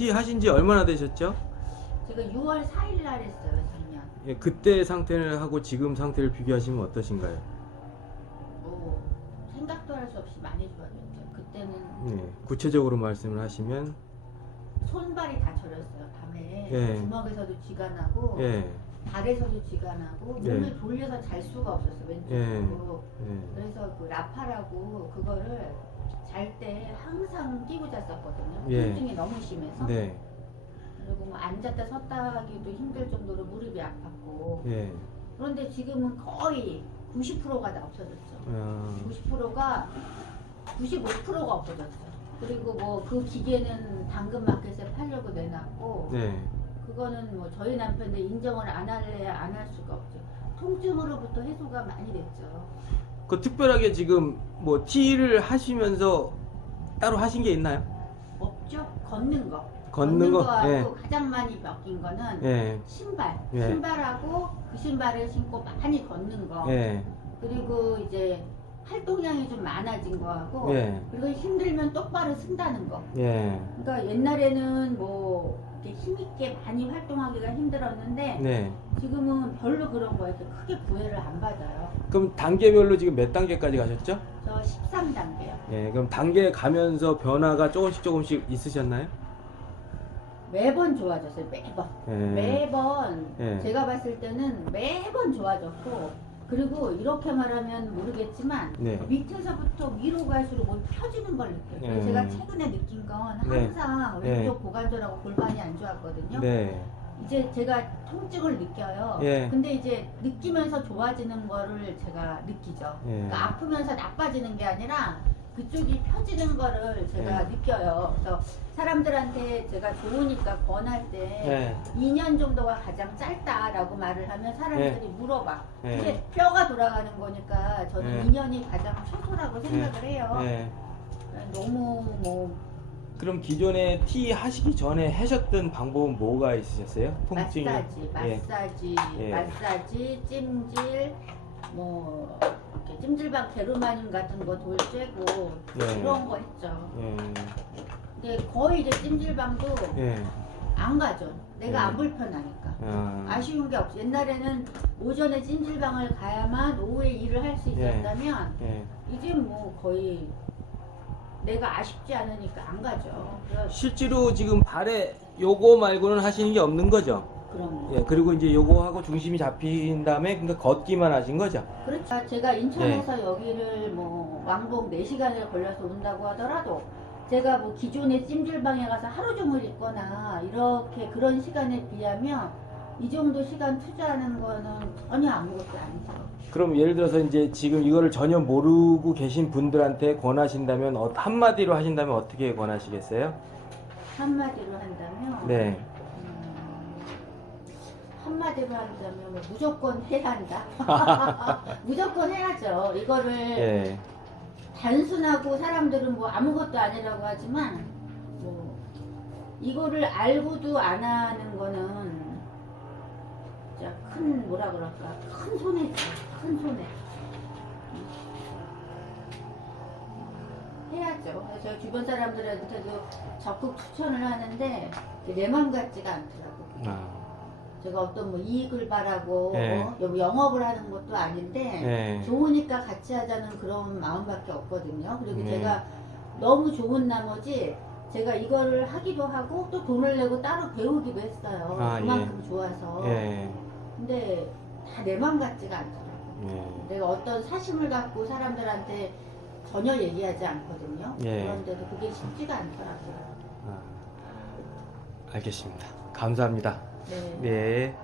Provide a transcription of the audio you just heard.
티 하신 지 얼마나 되셨죠? 제가 6월 4일 날 했어요, 작년. 예, 그때 상태를 하고 지금 상태를 비교하시면 어떠신가요? 뭐 생각도 할 수 없이 많이 좋아졌죠. 그때는 네, 구체적으로 말씀을 하시면 손발이 다 저렸어요. 밤에 예. 주먹에서도 쥐가 나고 예, 발에서도 쥐가 나고 예. 몸을 돌려서 잘 수가 없었어 왼쪽으로. 예, 그래서 그 라파라고 그거를 잘 때 항상 끼고 잤었거든요. 예. 통증이 너무 심해서. 네, 그리고 뭐 앉았다 섰다 하기도 힘들 정도로 무릎이 아팠고. 예, 그런데 지금은 거의 90%가 다 없어졌죠. 어, 90%가 95%가 없어졌어요. 그리고 뭐 그 기계는 당근마켓에 팔려고 내놨고 네, 그거는 뭐 저희 남편도 인정을 안 할래야 안할 수가 없죠. 통증으로부터 해소가 많이 됐죠. 그 특별하게 지금 뭐 티를 하시면서 따로 하신 게 있나요? 없죠? 걷는 거. 걷는 거, 하고 예. 가장 많이 바뀐 거는 예, 신발. 예. 신발하고 그 신발을 신고 많이 걷는 거. 예, 그리고 이제 활동량이 좀 많아진 거하고 예, 그리고 힘들면 똑바로 쓴다는 거. 예, 그러니까 옛날에는 뭐 이렇게 힘있게 많이 활동하기가 힘들었는데 네. 지금은 별로 그런 거에 이렇게 크게 구애를 안 받아요. 그럼 단계별로 지금 몇 단계까지 가셨죠? 저 13단계요. 예, 그럼 단계 가면서 변화가 조금씩 조금씩 있으셨나요? 매번 좋아졌어요. 매번. 예, 매번 예. 제가 봤을 때는 매번 좋아졌고 그리고 이렇게 말하면 모르겠지만 네. 밑에서부터 위로 갈수록 뭘 펴지는 걸 느껴요. 네. 제가 최근에 느낀 건 네. 항상 네. 왼쪽 고관절하고 골반이 안 좋았거든요. 네, 이제 제가 통증을 느껴요. 예. 근데 이제 느끼면서 좋아지는 거를 제가 느끼죠. 예. 그러니까 아프면서 나빠지는 게 아니라 그쪽이 펴지는 거를 제가 예. 느껴요. 그래서 사람들한테 제가 좋으니까 권할 때 예, 2년 정도가 가장 짧다라고 말을 하면 사람들이 물어봐. 예. 이게 뼈가 돌아가는 거니까 저는 예. 2년이 가장 최소라고 생각을 해요. 예. 너무 뭐 그럼 기존에 티 하시기 전에 하셨던 방법은 뭐가 있으셨어요? 통증이? 마사지, 예. 마사지, 예. 마사지, 찜질, 뭐 이렇게 찜질방 게르마늄 같은 거 돌 쬐고 예. 그런 거 했죠. 예, 근데 거의 이제 찜질방도 예, 안 가죠. 내가 예. 안 불편하니까. 아, 아쉬운 게 없어. 옛날에는 오전에 찜질방을 가야만 오후에 일을 할수 예. 있었다면 예. 이제 뭐 거의 내가 아쉽지 않으니까 안 가죠. 그래서 실제로 지금 발에 요거 말고는 하시는 게 없는 거죠? 그럼 예, 그리고 이제 요거하고 중심이 잡힌 다음에 그러니까 걷기만 하신 거죠? 그렇죠. 제가 인천에서 네. 여기를 뭐 왕복 4시간을 걸려서 온다고 하더라도 제가 뭐 기존의 찜질방에 가서 하루 종일 있거나 이렇게 그런 시간에 비하면 이 정도 시간 투자하는 거는 전혀 아무것도 아니죠. 그럼 예를 들어서 이제 지금 이거를 전혀 모르고 계신 분들한테 권하신다면 어, 한마디로 하신다면 어떻게 권하시겠어요? 한마디로 한다면 네. 음, 한마디로 한다면 뭐 무조건 해야 한다. 무조건 해야죠. 이거를 예. 단순하고 사람들은 뭐 아무것도 아니라고 하지만 뭐 이거를 알고도 안 하는 거는 진짜 큰 뭐라 그럴까 큰 손해죠. 큰 손해. 해야죠. 그래서 저 주변 사람들한테도 적극 추천을 하는데 내 맘 같지가 않더라고. 아, 제가 어떤 뭐 이익을 바라고 네. 어, 여- 영업을 하는 것도 아닌데 예. 좋으니까 같이 하자는 그런 마음밖에 없거든요. 그리고 네. 제가 너무 좋은 나머지 제가 이거를 하기도 하고 또 돈을 내고 따로 배우기도 했어요. 아, 그만큼 좋아서. 예. 근데 다 내 맘 같지가 않더라고요. 예. 내가 어떤 사심을 갖고 사람들한테 전혀 얘기하지 않거든요. 예. 그런데도 그게 쉽지가 않더라고요. 아, 알겠습니다. 감사합니다. 네. 네.